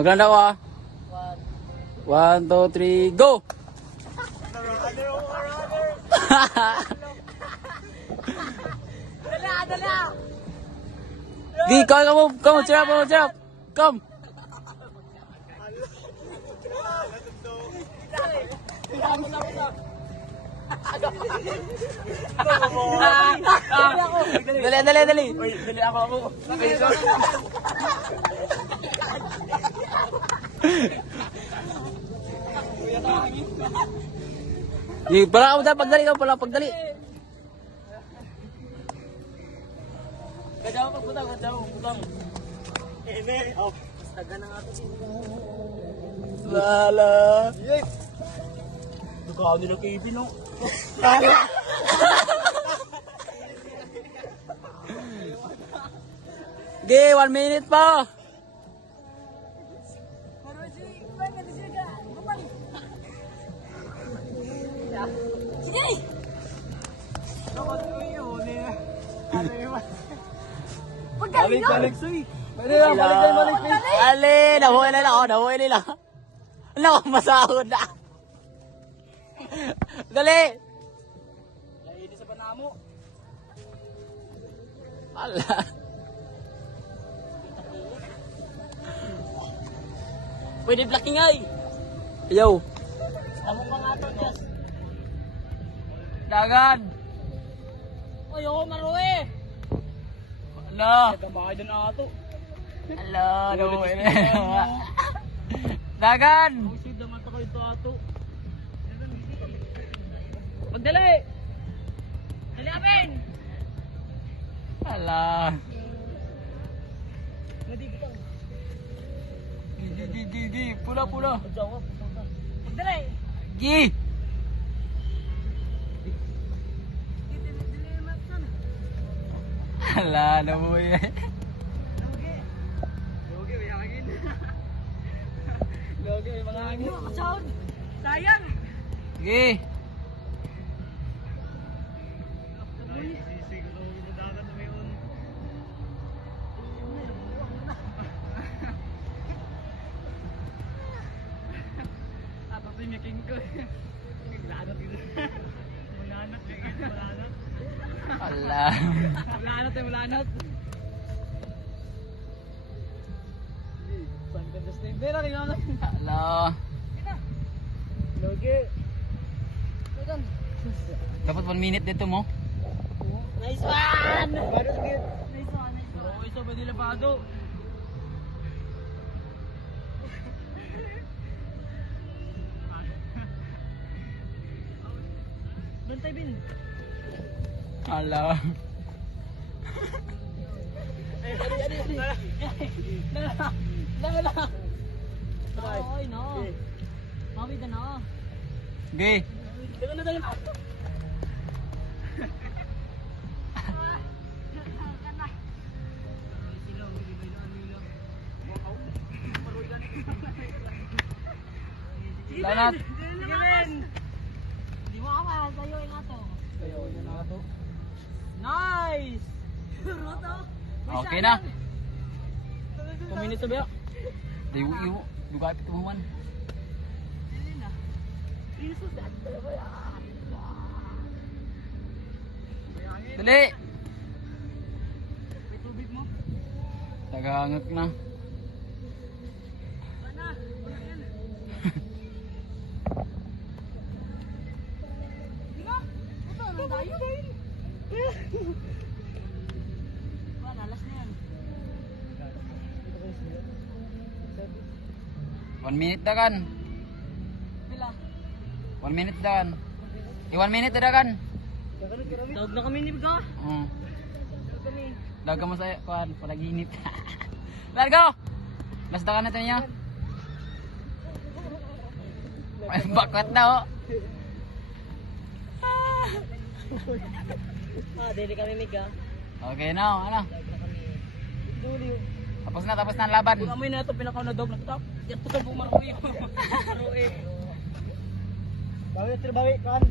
Maganda ko ah. 1, 2, 3, go! Dala! Di, come on, cheer up. Come. Dali. Uy, dali ako. Di, pala ka pagdali. Gadyaw. Eme, oh. Taga na nga ito. Lala. Yes. Dukaw nila Kevin, no? Gi, 1 minute pa. Sige! Balik, Soy. Balik. Ali, nahuwi nila. Ano, masahod na. Dali. Ay, sa panamo. Ala. Pwede blocking ay. Yo. Tamo pa nga to, yes. Dagan. Ay, ako maruwi. Ala. Nagkabakay doon ako to. Ala, nahuwi nila. Dagan. Usig naman to kayo to ato. Magdali! Dali, Aben! Ala. Gi. Pula. Magdali! Gi. Ala, nahuwi. Logi, may mga hangin. Kasaon! Sayang! Gi. Ala. Mulanat. Pagkanda stay. Pero tingnan mo. Ala. Logi. Dapat 1 minute dito mo. Nice one! Nice one. Oo, isa ba nila pado? Bantay, Bin. Ala. Dala. Ay, no. Mami na na. Gi. Dala. Lanat. Di mo ka mahal sa'yo yung ato. Nice! Roto. Okay na. 2 minutes ba? Iwo. Duga ito mo man. Dali. May tubig mo? Tagangak na. Sana. Di ba? Ito, nang tayo. Wala, last na yan. 1 minute dagan. Pila? 1 minute dagan. 1 minute dagan. Tawag na kami ni Biga. Tawag kami. Daga mo sa kuan, palaginit. Let's go. Last dagan natin niya. Bakwat daw. Dili kami Miga. Okay now, ano? Tapos na ang laban. Kung amoy na ito, pinakaw na dog na top. Yan ito ka bumaruwi. Bawi, kan.